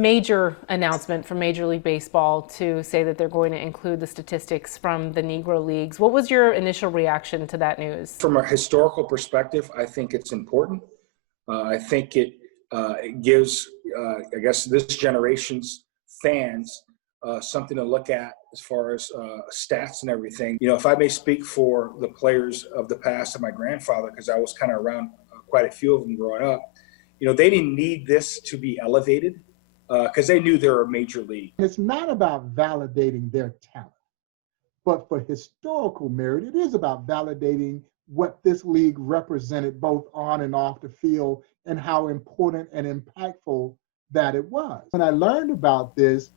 Major announcement from Major League Baseball to say that they're going to include the statistics from the Negro Leagues. What was your initial reaction to that news? From a historical perspective, I think it's important. I think it gives, I guess, this generation's fans something to look at as far as stats and everything. You know, if I may speak for the players of the past and my grandfather, because I was kind of around quite a few of them growing up, you know, they didn't need this to be elevated because they knew they were a major league. It's not about validating their talent, but for historical merit, it is about validating what this league represented both on and off the field and how important and impactful that it was. When I learned about this,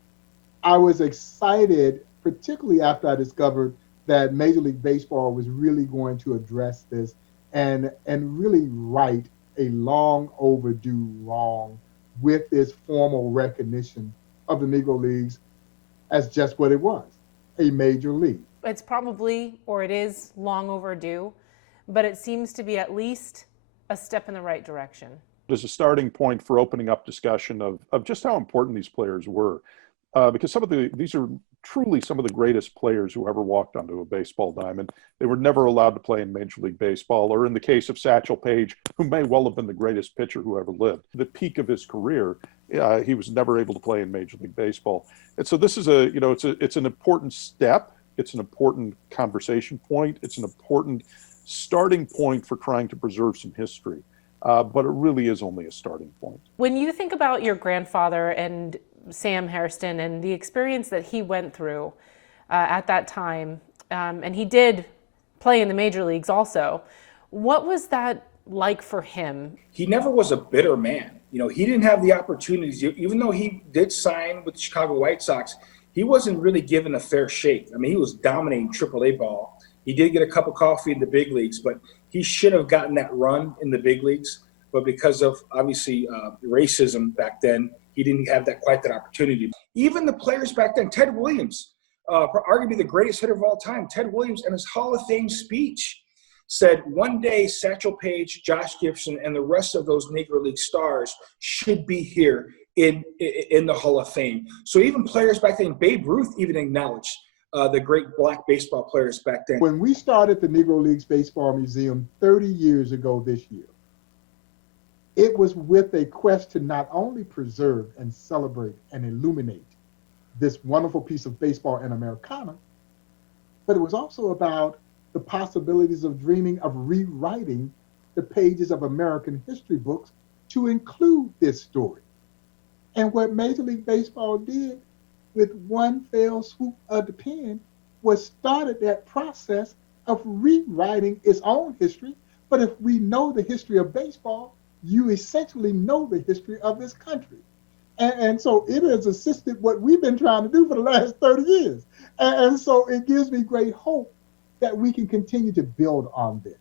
I was excited, particularly after I discovered that Major League Baseball was really going to address this and really right a long overdue wrong with this formal recognition of the Negro Leagues as just what it was, a major league. It's probably, or it is, long overdue, but it seems to be at least a step in the right direction. As a starting point for opening up discussion of just how important these players were, because these are truly some of the greatest players who ever walked onto a baseball diamond. They were never allowed to play in Major League Baseball, or in the case of Satchel Paige, who may well have been the greatest pitcher who ever lived. The peak of his career, he was never able to play in Major League Baseball. And so this is it's an important step. It's an important conversation point. It's an important starting point for trying to preserve some history. But it really is only a starting point. When you think about your grandfather and Sam Hairston and the experience that he went through at that time, and he did play in the major leagues also, what was that like for him? He never was a bitter man. You know, he didn't have the opportunities, even though he did sign with the Chicago White Sox, he wasn't really given a fair shake. I mean, he was dominating AAA ball. He did get a cup of coffee in the big leagues, but he should have gotten that run in the big leagues. But because of, obviously, racism back then, he didn't have quite that opportunity. Even the players back then, Ted Williams, arguably the greatest hitter of all time, Ted Williams in his Hall of Fame speech said, one day Satchel Paige, Josh Gibson, and the rest of those Negro League stars should be here in the Hall of Fame. So even players back then, Babe Ruth even acknowledged the great black baseball players back then. When we started the Negro Leagues Baseball Museum 30 years ago this year, it was with a quest to not only preserve and celebrate and illuminate this wonderful piece of baseball and Americana, but it was also about the possibilities of dreaming of rewriting the pages of American history books to include this story. And what Major League Baseball did with one fell swoop of the pen was started that process of rewriting its own history. But if we know the history of baseball, you essentially know the history of this country. And so it has assisted what we've been trying to do for the last 30 years. And so it gives me great hope that we can continue to build on this.